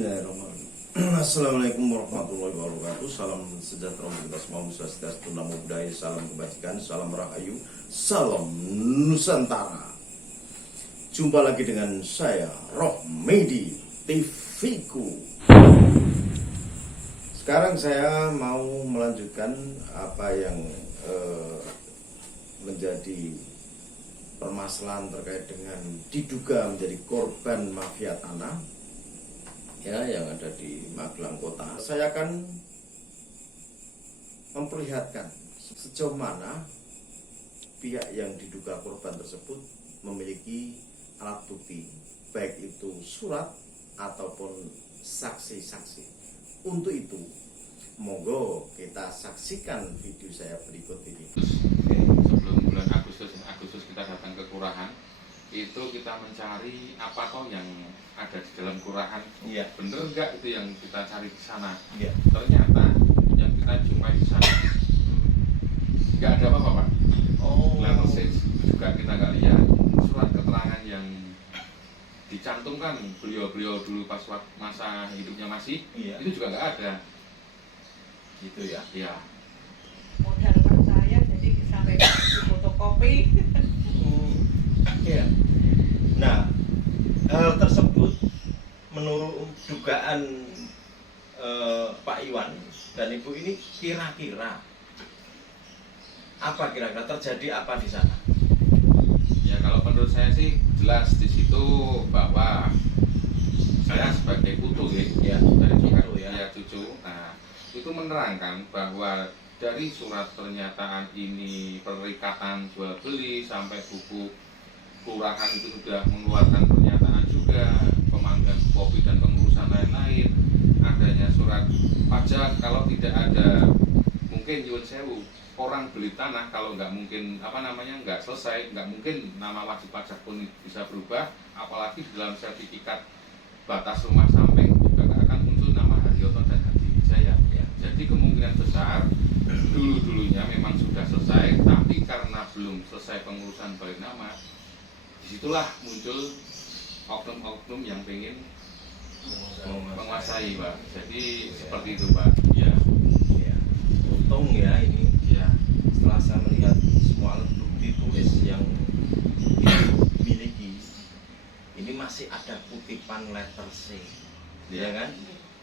Bismillahirrahmanirrahim. Assalamualaikum warahmatullahi wabarakatuh. Salam sejahtera untuk kita semua. Swastiastu, namo buddhaya, salam kebajikan, salam rahayu, salam Nusantara. Jumpa lagi dengan saya, Rohmedi TV-ku. Sekarang saya mau melanjutkan apa yang menjadi permasalahan terkait dengan diduga menjadi korban mafia tanah ya yang ada di Magelang Kota. Saya akan memperlihatkan sejauh mana pihak yang diduga korban tersebut memiliki alat bukti, baik itu surat ataupun saksi-saksi. Untuk itu, monggo kita saksikan video saya berikut ini. Sebelum bulan Agustus kita datang ke kelurahan, itu kita mencari apa toh yang ada di dalam kelurahan. Iya. Bener nggak itu yang kita cari di sana? Iya. Ternyata yang kita jumpai di sana nggak ada apa-apa, Pak. Oh. Letter sheet juga kita nggak lihat. Surat keterangan yang dicantumkan beliau-beliau dulu pas masa hidupnya masih, Iya. itu juga nggak ada. Gitu ya. Ya. Modal saya jadi sampai di fotokopi. Iya. Nah, hal tersebut menurut dugaan Pak Iwan dan Ibu ini kira-kira apa kira-kira terjadi apa di sana? Ya kalau menurut saya sih jelas di situ bahwa saya sebagai putu Ya, dari cucu, ya. ya. Cucu. Nah, itu menerangkan bahwa dari surat pernyataan ini, perikatan jual beli sampai buku kelurahan itu sudah mengeluarkan pernyataan juga, pemanggilan kopi dan pengurusan lain-lain, adanya surat pajak. Kalau tidak ada, mungkin nyuwun sewu, orang beli tanah kalau nggak mungkin nggak selesai, nggak mungkin nama wajib pajak pun bisa berubah, apalagi di dalam sertifikat batas rumah samping juga nggak akan muncul nama Haryoto dan Hadi Wijaya. Ya. Jadi kemungkinan besar dulu-dulunya memang sudah selesai, tapi karena belum selesai pengurusan balik nama, disitulah muncul oknum-oknum yang pengen menguasai, Pak. Jadi seperti itu, Pak. Ya. Ya. Untung ya ini Ya. setelah saya melihat semua alat bukti tulis yang dimiliki, ini masih ada kutipan letter C, ya kan?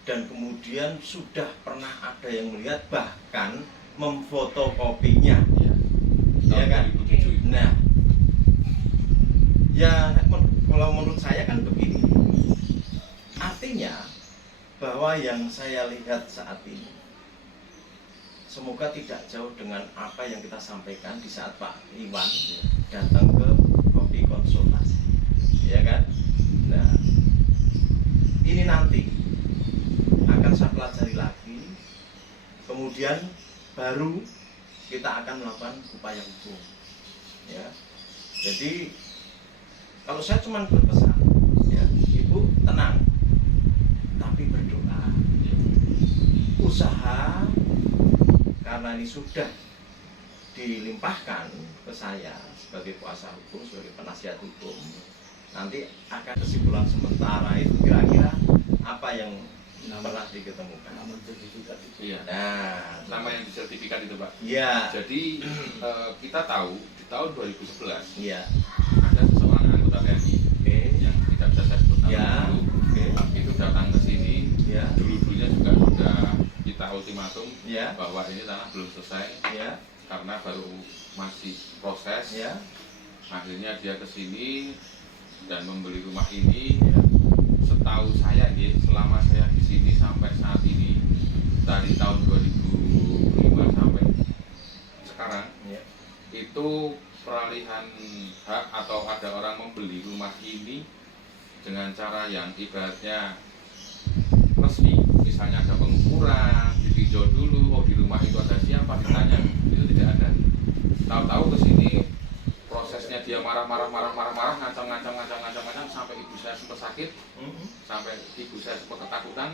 Dan kemudian sudah pernah ada yang melihat bahkan memfotokopinya, Ya. ya kan? 2007 itu. Nah, ya kalau menurut saya kan begini, artinya bahwa yang saya lihat saat ini semoga tidak jauh dengan apa yang kita sampaikan di saat Pak Iwan datang ke kopi konsultasi, ya kan? Nah, ini nanti akan saya pelajari lagi, kemudian baru kita akan melakukan upaya hukum, ya. Jadi kalau saya cuma berpesan, ya, Ibu tenang, tapi berdoa, usaha. Karena ini sudah dilimpahkan ke saya sebagai kuasa hukum, sebagai penasihat hukum, nanti akan kesimpulan sementara itu kira-kira apa yang pernah diketemukan. Iya. Nah, Nama yang di sertifikat itu, Pak. ya, Jadi kita tahu di tahun 2011 ya, ada seseorang anggota TNI oke, yang tidak bisa saya sebut ya, nama dulu, oke, itu datang ke sini. ya, Dulu-dulunya juga sudah kita ultimatum ya, bahwa ini tanah belum selesai ya, karena baru masih proses. ya, Akhirnya dia ke sini dan membeli rumah ini. ya, Setahu saya, selama saya di sini sampai saat ini, dari tahun 2005 sampai sekarang, ya, itu peralihan hak atau ada orang membeli rumah ini dengan cara yang ibaratnya resmi. Misalnya ada pengukuran, ditinjau dulu, oh di rumah itu ada siapa, ditanya, itu tidak ada. Tahu-tahu ke sini prosesnya dia marah-marah, ngancam sampai ibu saya sempat sakit, sampai ibu saya sempat ketakutan.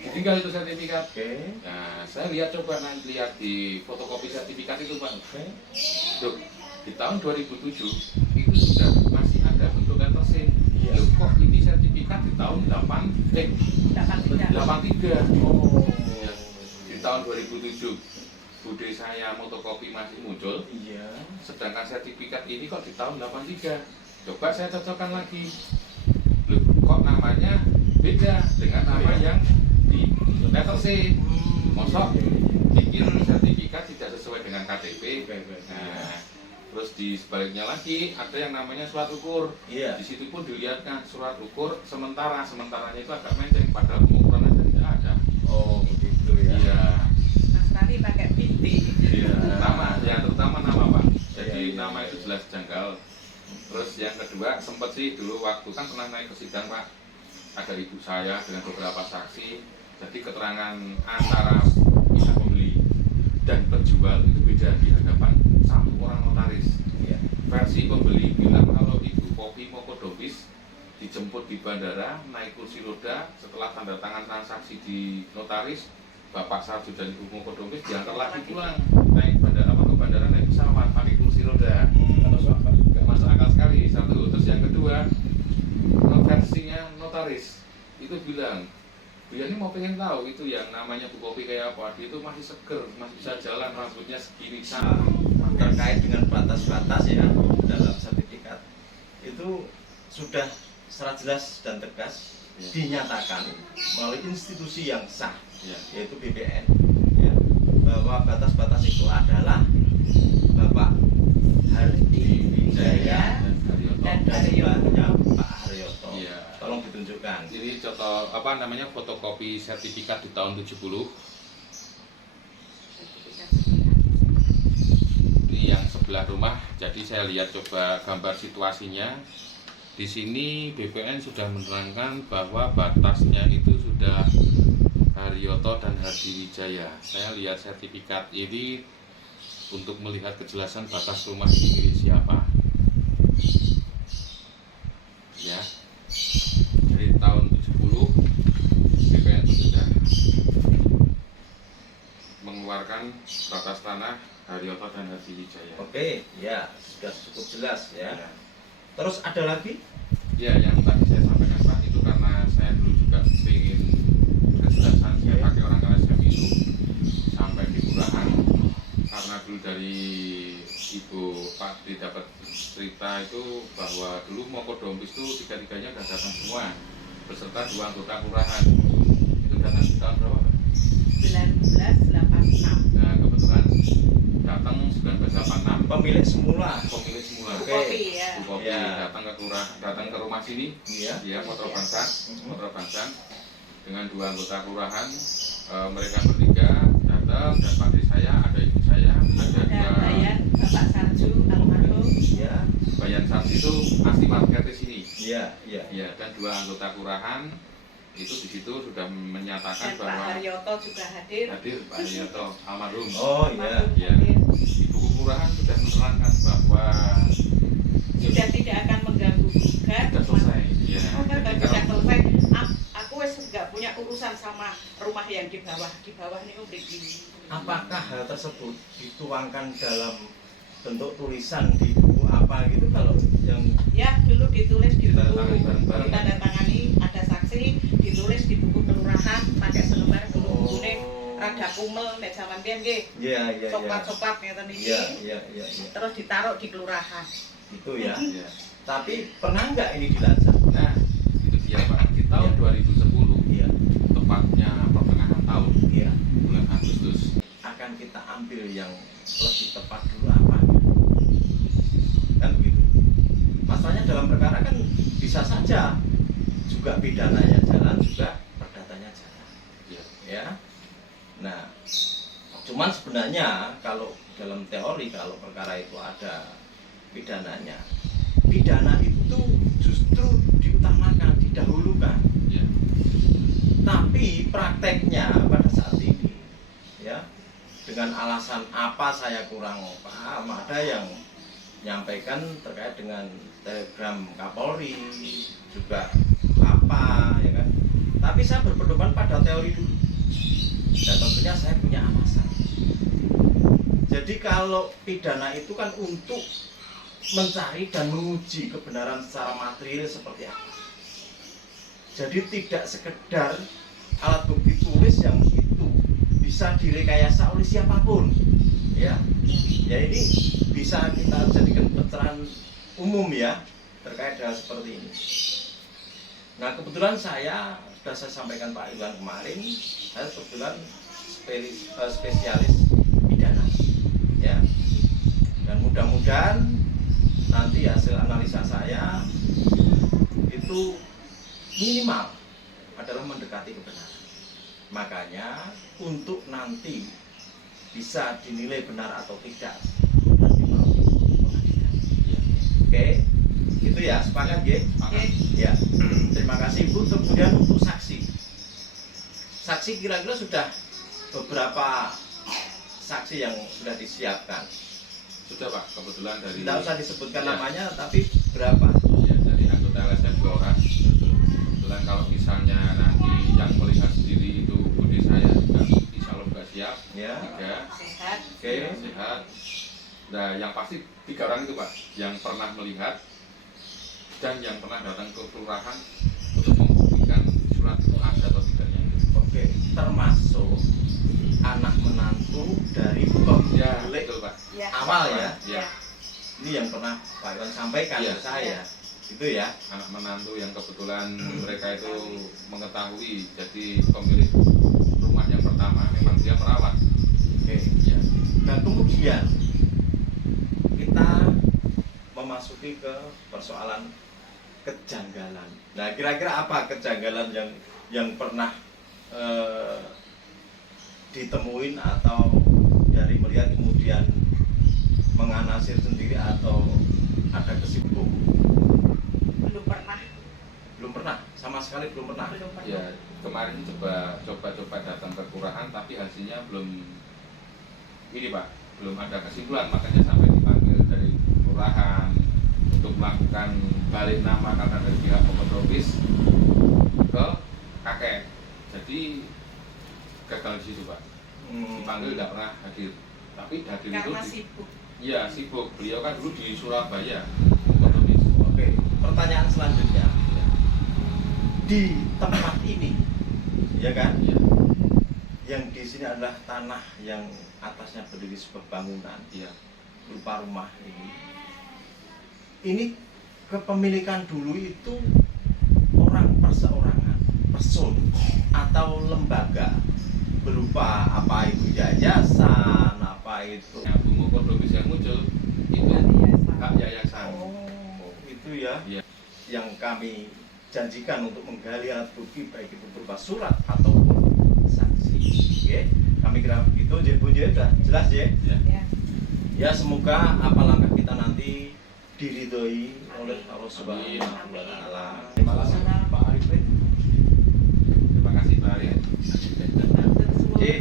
Ditinggal itu sertifikat. oke, Nah, saya coba lihat di fotokopi sertifikat itu, Pak. oke, Loh, di tahun 2007 itu sudah masih ada bentuk letter C. Iya. Loh, kok ini sertifikat sertifikat di tahun 83. Oh. Ya. Di tahun 2007 bude saya motokopi masih muncul, Iya. sedangkan sertifikat ini kok di tahun 83. Coba saya cocokkan lagi. Loh, kok namanya beda dengan nama yang di letter C. Mosok bikin sertifikat tidak sesuai dengan KTP. Nah, terus di sebaliknya lagi ada yang namanya surat ukur. Iya. Di situ pun dilihatkan surat ukur sementaranya itu agak menceng, padahal pengukurannya tidak ada. Oh, begitu ya. Iya. Mas Rani pakai bintik. Iya, terutama nama Pak. Jadi Iya, iya, nama iya. itu jelas janggal. Terus yang kedua sempat sih dulu waktu kan pernah naik ke sidang Pak, ada ibu saya dengan beberapa saksi. Jadi keterangan antara pihak pembeli dan penjual itu beda di hadapan satu orang notaris. Iya. Versi pembeli bilang kalau ibu Poppy Mokodobis dijemput di bandara naik kursi roda, setelah tanda tangan transaksi di notaris, Bapak Sarjo dan Ibu Mokodobis diantar lagi pulang naik bandara ke bandara naik pesawat pakai kursi roda. Nggak masuk akal sekali. Satu. Terus yang kedua, versinya notaris itu bilang, dia ini mau pengen tahu itu yang namanya Bu Poppy kayak apa. Dia itu masih seger, masih bisa jalan, rambutnya segini sama. Terkait dengan batas-batas ya dalam sertifikat itu sudah secara jelas dan tegas Ya. dinyatakan melalui institusi yang sah, Ya. yaitu BPN, ya, bahwa batas-batas itu adalah Bapak Hardi Wijaya Dan Haryoto. Dan dan sebelahnya Pak Haryoto. Iya. Tolong ditunjukkan. Jadi contoh apa namanya fotokopi sertifikat di tahun 70. Ini yang sebelah rumah. Jadi saya lihat coba gambar situasinya. Di sini BPN sudah menerangkan bahwa batasnya itu sudah Haryoto dan Hardi Wijaya. Saya lihat sertifikat ini untuk melihat kejelasan batas rumah ini milik siapa. Ya. Dari tahun 70 BPN itu sudah mengeluarkan batas tanah Haryoto dan Hardi Wijaya. Oke, ya sudah cukup jelas ya. Ya. Terus ada lagi? Ya, yang tadi saya sampaikan Pak itu karena saya dulu juga ingin kejelasan, saya Ya. pakai orang LSM itu sampai di kelurahan karena dulu dari Ibu Pak didapat cerita itu bahwa dulu Mokodompis itu tiga-tiganya udah datang semua beserta 2 anggota kelurahan. Itu datang di tahun berapa Pak? 1986. Nah kebetulan datang 1986 Pemilik semula. pemilik semula. Oke. Kopi ya. Bu Poppy Ya. datang ke rumah sini. Iya. Ya, motor Iya. bangsa, Mhm. motor bangsa dengan 2 anggota kelurahan. Mereka bertiga datang dan Pak Dri saya, ada ibu saya, ada Ada 2 Bayan, Bapak Sarju, almarhum. Iya. Bayan Saksi itu asli market di sini. Iya, iya. Ya, dan 2 anggota kelurahan itu di situ sudah menyatakan Dan Pak bahwa Haryoto juga hadir. hadir Pak Haryoto almarhum. Oh iya. Almarhum Ya. hadir. Di buku kelurahan sudah menerangkan bahwa Sudah tidak akan mengganggu gugat. sudah selesai. Ya. Oh, kan Jadi sudah kalau selesai. Aku wes nggak punya urusan sama rumah yang di bawah. Di bawah nih mriki. Apakah hal tersebut dituangkan dalam bentuk tulisan di buku apa gitu kalau yang Ya, dulu ditulis di buku, Ditandatangani bareng-bareng. ditandatangani, ada saksi, ditulis di buku kelurahan, pakai selembar dulu Oh. bukunya rada kumel nek jaman biyen nggih. Iya, iya, iya. Coklat-coklat ngeten iki. Iya, iya, iya, iya. Terus ditaruh di kelurahan. Itu ya. ya. Tapi pernah nggak ini dilacak? Nah, itu dia Pak. Di tahun 2010, Iya. tepatnya pertengahan tahun, Iya. bulan Agustus. Akan kita ambil yang lebih tepat dulu apa? Kan begitu. Masalahnya dalam perkara kan bisa saja juga pidananya jalan, juga perdatanya jalan. Ya. Ya. Nah, cuman sebenarnya kalau dalam teori kalau perkara itu ada pidananya, pidana itu justru diutamakan, didahulukan. Ya. Tapi prakteknya pada saat ini, ya, dengan alasan apa saya kurang paham, ada yang menyampaikan terkait dengan telegram Kapolri juga apa, ya kan? Tapi saya berpedoman pada teori dulu. Dan tentunya saya punya alasan. Jadi kalau pidana itu kan untuk mencari dan menguji kebenaran secara material seperti apa. Jadi tidak sekedar alat bukti tulis yang itu bisa direkayasa oleh siapapun, ya. Ya ini bisa kita jadikan pencerahan umum ya terkait hal seperti ini. Nah kebetulan sudah saya sampaikan Pak Iwan kemarin, saya kebetulan spesialis pidana, ya. Dan mudah-mudahan nanti hasil analisa saya itu minimal adalah mendekati kebenaran. Makanya untuk nanti bisa dinilai benar atau tidak nanti mau pengadilan. Oke, itu ya, sepakat ya? Oke. Ya. Terima kasih Bu. Kemudian untuk saksi, saksi kira-kira sudah beberapa saksi yang sudah disiapkan. Sudah Pak, kebetulan dari Tidak usah disebutkan Ya. namanya, tapi berapa? ya, dari anggota LSM 2 orang. Kebetulan kalau misalnya nanti yang melihat sendiri itu budi saya juga insya Allah juga siap. Ya. 3 Sehat. Oke. ya, sehat. Nah yang pasti 3 orang itu Pak, yang pernah melihat dan yang pernah datang ke kelurahan untuk membuktikan surat itu ada atau tidaknya. Oke, termasuk anak menantu dari Ya, pemilik betul Pak. Ya. awal ya. Ya, Ini yang pernah Pak Iwan sampaikan Iya. ke saya. Itu ya. anak menantu yang kebetulan mereka itu mengetahui jadi pemilik rumah yang pertama memang dia merawat. Oke. Ya, Dan kemudian kita memasuki ke persoalan kejanggalan. Nah, kira-kira apa kejanggalan yang pernah ditemuin atau dari melihat kemudian menganalisir sendiri atau ada kesimpulan? Belum pernah. Belum pernah, sama sekali belum pernah. Belum pernah. ya kemarin coba datang ke kelurahan tapi hasilnya belum ini Pak, belum ada kesimpulan, makanya sampai dipanggil dari kelurahan untuk melakukan balik nama karena dari pihak Komodopis ke kakek. Jadi gagal di situ Pak. Dipanggil nggak pernah hadir. Tapi hadir itu Karena sibuk. iya sibuk. Beliau kan dulu di Surabaya. Komodopis. Oke, pertanyaan selanjutnya. Di tempat ini, ya kan? Iya. Yang di sini adalah tanah yang atasnya berdiri sebuah bangunan Iya. berupa rumah ini. Ini kepemilikan dulu itu orang perseorangan, person atau lembaga berupa apa itu yayasan, apa itu. Yang Bunga Komodopis yang muncul itu Yayasan. hak yayasan. Oh, itu ya. Iya. Yang kami janjikan untuk menggali alat bukti baik itu berupa surat atau saksi. Oke, kami kira begitu. Jadi sudah jelas ya. Ya. Ya. Ya semoga apa langkah kita nanti diridhoi oleh Allah Subhanahu wa taala. Terima kasih Pak Arifin. Terima kasih Pak Arya. Oke.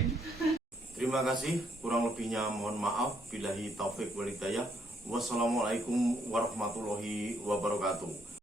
Terima kasih, kurang lebihnya mohon maaf. Billahi taufik wal hidayah. Wassalamualaikum warahmatullahi wabarakatuh.